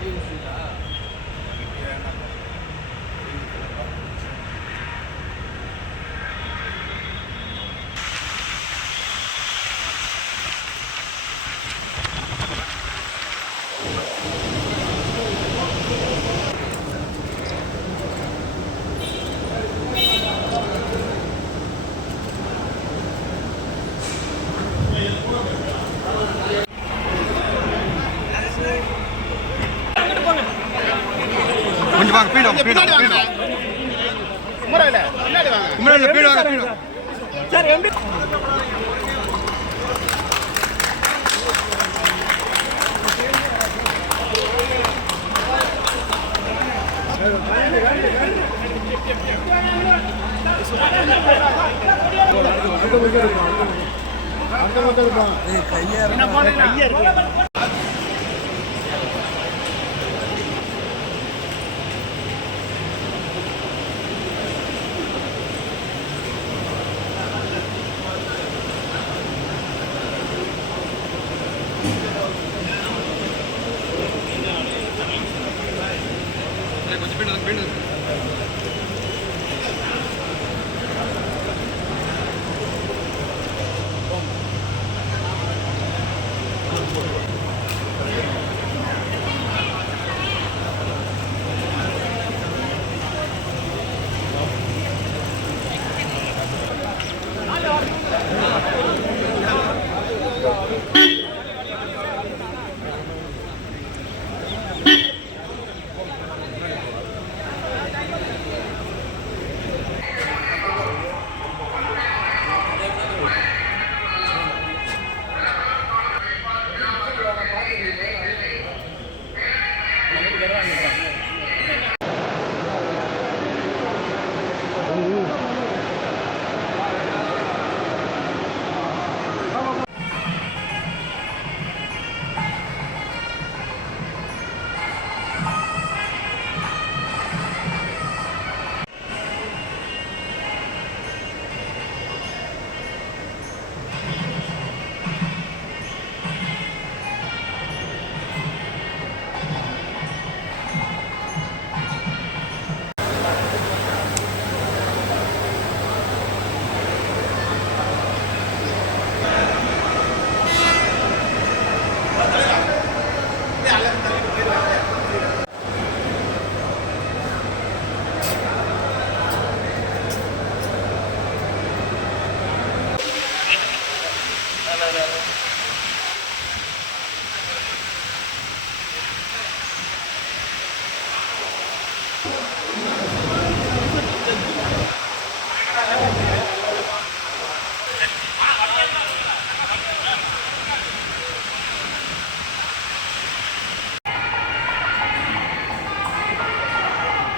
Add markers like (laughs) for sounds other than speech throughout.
கொஞ்சம் வாங்க பீடு வாங்க பீடு வாங்க பீடு வாங்க. குமரவேல பின்னாடி வாங்க. குமரன் பீடு வாங்க பீடு வாங்க கொஞ்சம்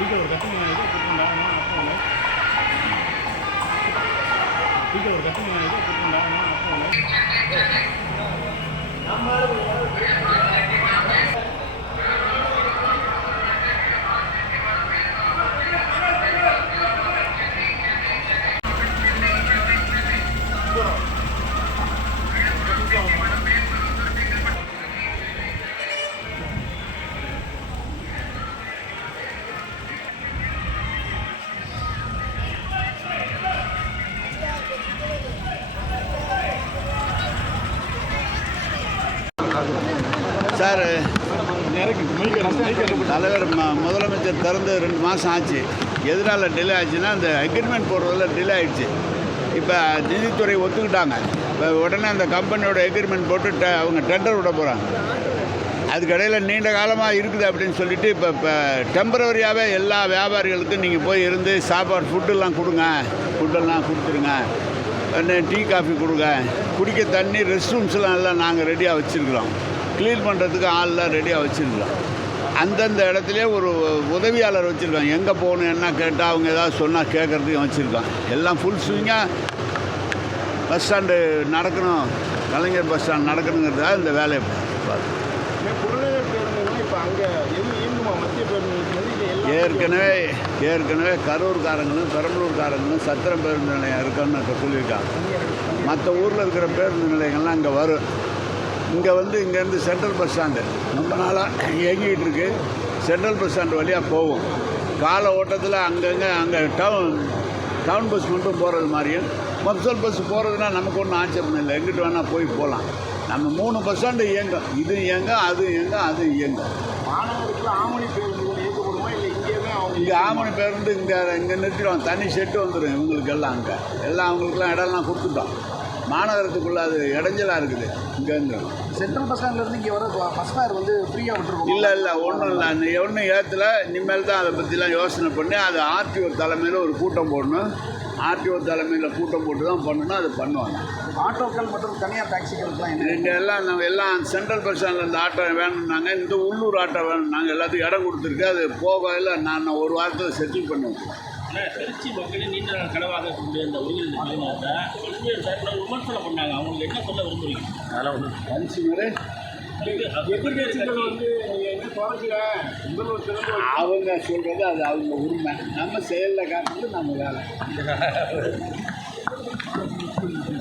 பீக்கர் ஒரு கட்டு பீக்கர் ஒரு கட்டு நம்மளால சார் தலைவர் முதலமைச்சர் திறந்து ரெண்டு மாதம் ஆச்சு. எதனால் டிலே ஆச்சுன்னா அந்த அக்ரிமெண்ட் போடுறதுல டிலே ஆயிடுச்சு. இப்போ நிதித்துறை ஒத்துக்கிட்டாங்க. இப்போ உடனே அந்த கம்பெனியோட எக்ரிமெண்ட் போட்டு அவங்க டெண்டர் விட போகிறாங்க அதுக்கடையில் நீண்ட காலமாக இருக்குது அப்படின்னு சொல்லிட்டு இப்போ இப்போ டெம்பரவரியாகவே எல்லா வியாபாரிகளுக்கும் நீங்கள் போய் இருந்து சாப்பாடு ஃபுட்டெல்லாம் கொடுங்க. ஃபுட்டெல்லாம் கொடுத்துருங்க. டீ காஃபி கொடுங்க. குடிக்க தண்ணி ரெஸ்ட் ரூம்ஸ்லாம் எல்லாம் நாங்கள் ரெடியாக வச்சுருக்குறோம். க்ளீன் பண்ணுறதுக்கு ஆள்லாம் ரெடியாக வச்சுருக்கலாம் அந்தந்த இடத்துலே ஒரு உதவியாளர் வச்சுருக்காங்க. எங்கே போகணும் என்ன கேட்டால் அவங்க ஏதாவது சொன்னால் கேட்குறதுக்கும் வச்சுருக்கான் எல்லாம் ஃபுல் ஸ்விங்காக பஸ் ஸ்டாண்டு நடக்கணும். கலைஞர் பஸ் ஸ்டாண்ட் நடக்கணுங்கிறதுக்காக இந்த வேலையை பார்த்து பேருந்து ஏற்கனவே ஏற்கனவே கரூர்காரங்களும் பெரம்பலூர்காரங்களும் சத்திரம் பேருந்து நிலையம் இருக்குன்னு சொல்லியிருக்காங்க. மற்ற ஊரில் இருக்கிற பேருந்து நிலையங்கள்லாம் அங்கே வரும். இங்கே வந்து இங்கேருந்து சென்ட்ரல் பஸ் ஸ்டாண்டு. ரொம்ப நாளாக இயங்கிட்டு இருக்கு. சென்ட்ரல் பஸ் ஸ்டாண்டு வழியாக போகும் கால ஓட்டத்தில் அங்கங்கே அங்கே டவுன் டவுன் பஸ் மட்டும் போகிறது மாதிரியும் மப்சல் பஸ் போகிறதுனா நமக்கு ஒன்றும் ஆச்சரியம் இல்லை. எங்கிட்டு வேணால் போய் போகலாம் நம்ம மூணு பஸ் ஸ்டாண்டு இயங்கும். இது இயங்கும் அது இயங்கும் அது இயங்கும். மாநகரத்தில் ஆமணி அவங்க இங்கே ஆமணி பேருந்து இங்கே இங்கே நிறுத்திடுவோம். தனி செட்டு வந்துடும் இவங்களுக்கு எல்லாம் அங்கே. எல்லாம் அவங்களுக்குலாம் இடம்லாம் கொடுத்துட்டோம். மாநகரத்துக்குள்ளே அது இடைஞ்சலாக இருக்குது. இங்கேருந்து. சென்ட்ரல் பஸ் ஸ்டாண்ட்லேருந்து இங்கே வர பஸ் ஃபேர் வந்து ஃப்ரீயாக விட்டுருக்கோம்? இல்லை இல்லை ஒன்றும் இல்லை. ஒன்றும் ஏற்றல இனிமேல் தான் அதை பற்றிலாம் யோசனை பண்ணி அது ஆர்டிஓ தலைமையில் ஒரு கூட்டம் போடணும். ஆர்டிஓ தலைமையில் கூட்டம் போட்டு தான் பண்ணணும் அது பண்ணுவாங்க. ஆட்டோக்கள் மற்றும் தனியார் டாக்ஸிகளுக்குலாம் இங்கே எல்லாம் நம்ம எல்லாம் சென்ட்ரல் பஸ் ஸ்டாண்டில் இந்த ஆட்டோ வேணும்னாங்க இந்த உள்ளூர் ஆட்டோ வேணும்னாங்க எல்லாத்துக்கும் இடம் கொடுத்துருக்கு. அது போகல நான் ஒரு வாரத்தில் செட்டில் பண்ணுவேன் ஆனால் திருச்சி மக்களின் நீண்ட நாள் கனவாக இருக்கக்கூடிய இந்த உயிரிழந்த நிலையத்தை பல்வேறு தரப்பினர் விமர்சனம் பண்ணாங்க. அவங்களுக்கு என்ன சொல்ல விரும்புறீங்க? அதெல்லாம் ஒன்று அவங்க சொல்கிறது அது அவங்க உரிமை நம்ம செயலில் காட்டுறது நம்ம வேலை. (laughs)